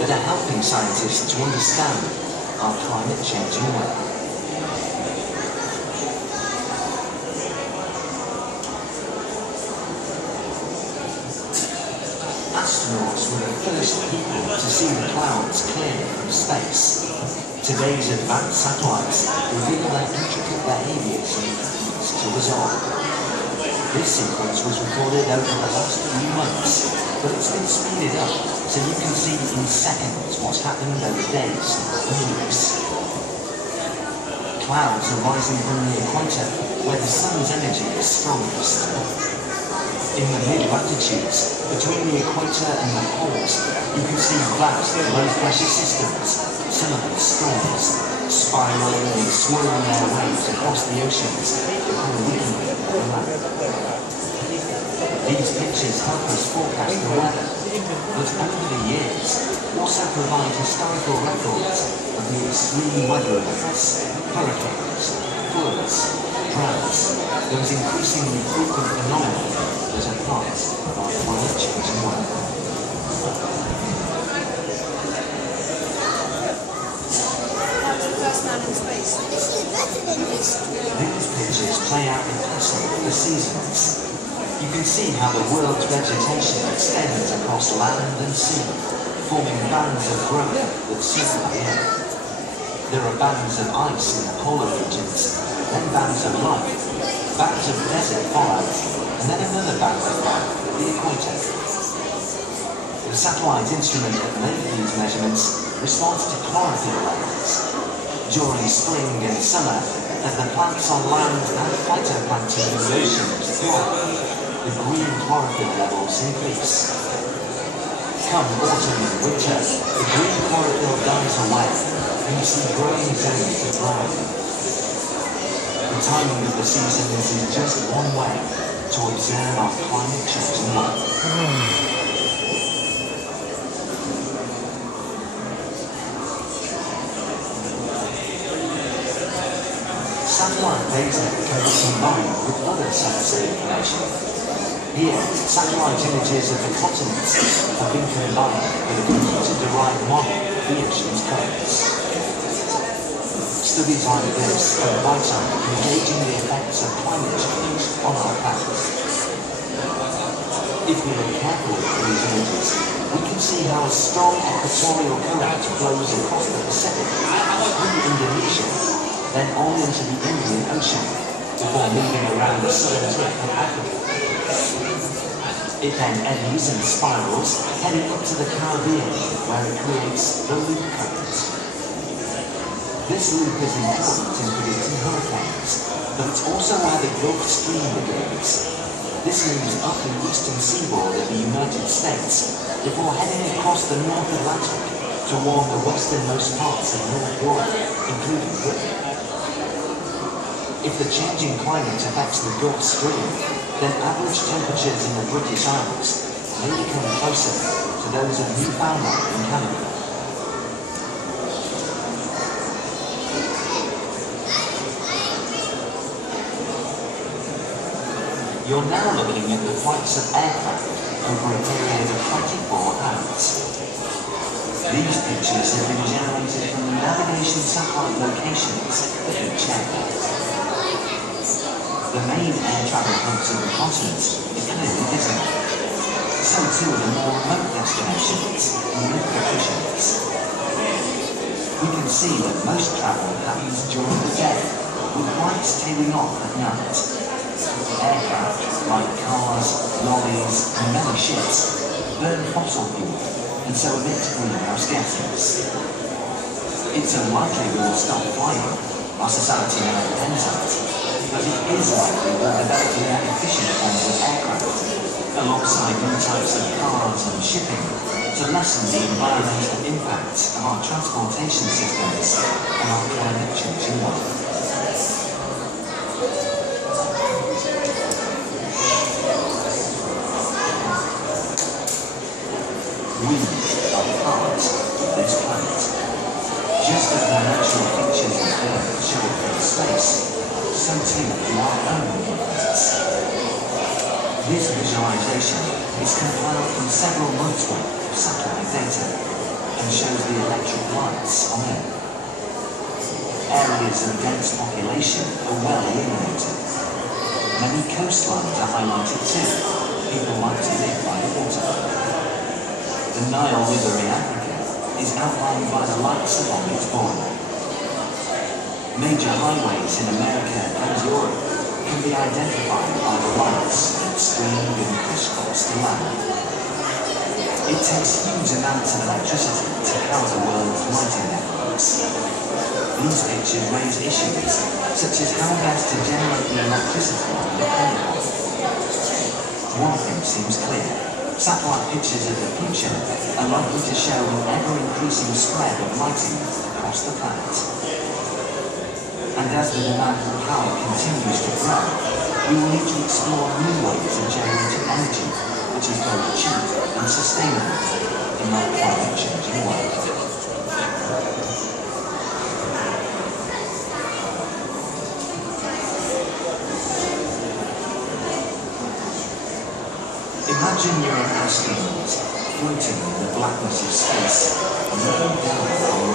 that are helping scientists to understand our climate changing world. Astronauts were the first people to see the clouds clearly from space. Today's advanced satellites reveal their intricate behaviours and techniques to resolve. This sequence was recorded over the last few months, but it's been speeded up so you can see in seconds what's happened over days and weeks. Clouds are rising from the equator, where the sun's energy is strongest. In the mid-latitudes, between the equator and the poles, you can see vast low-pressure systems, some of them storms, spiraling and swirling their waves across the oceans before weakening the land. These pictures help us forecast the weather, but over the years also provide historical records of the extreme weather events, hurricanes, floods, droughts, those increasingly frequent phenomena that are part of our climate changing world. These pictures play out in passing the seasons. You can see how the world's vegetation extends across land and sea, forming bands of growth that circle the earth. There are bands of ice in the polar regions, then bands of light, bands of desert follow, and then another band of light at the equator. The satellite instrument that made these measurements responds to chlorophyll levels. During spring and summer, as the plants on land and phytoplankton in the oceans thrive, the green chlorophyll levels increase. Come autumn and winter, the green chlorophyll dies away, and you see growing zones of brown. The timing of the seasons is just one way to observe our climate changing world. Satellite data can be combined with other sensor information. Here, satellite images of the continents have been combined with a computer-derived model of the ocean's currents. Studies like this are vital in gauging the effects of climate change on our planet. If we look carefully at these images, we can see how a strong equatorial current flows across the Pacific, through Indonesia, then on into the Indian Ocean, before moving around the southern tip of Africa. It then eddies and spirals, heading up to the Caribbean, where it creates the loop current. This loop is important in predicting hurricanes, but it's also where the Gulf Stream begins. This moves up the eastern seaboard of the United States, before heading across the North Atlantic to warm the westernmost parts of North Europe, including Britain. If the changing climate affects the Gulf Stream, then average temperatures in the British Isles may become closer to those of Newfoundland and Canada. You're now looking at the flights of aircraft over a period of 24 hours. These pictures have been generated from the navigation satellite locations of each aircraft. The main air travel hubs of the continent are clearly visible. So too are the more remote destinations and lift efficiencies. We can see that most travel happens during the day, with flights tailing off at night. Aircraft, like cars, lorries, and many ships, burn fossil fuel and so emit greenhouse gases. It's unlikely we will stop flying. Our society now depends on it. But it is likely we'll develop more efficient forms of aircraft, alongside new types of cars and shipping, to lessen the environmental impacts of our transportation systems and our climate changing world. We are part of this planet. Just as the natural features of Earth show up in space, so too do our own universe. This visualization is compiled from several months' worth of satellite data, and shows the electric lights on Earth. Areas of dense population are well illuminated. Many coastlines are highlighted too. People like to live by the water. The Nile River in Africa is outlined by the lights along its border. Major highways in America and Europe can be identified by the lights that stream and crisscross the land. It takes huge amounts of electricity to power the world's lighting networks. These pictures raise issues such as how best to generate the electricity independently. One thing seems clear. Satellite pictures of the future are likely to show an ever-increasing spread of lighting across the planet. And as the demand for power continues to grow, we will need to explore new ways of generating energy, which is both cheap and sustainable in our climate-changing world. Imagine you're an astronaut floating in the blackness of space and looking down on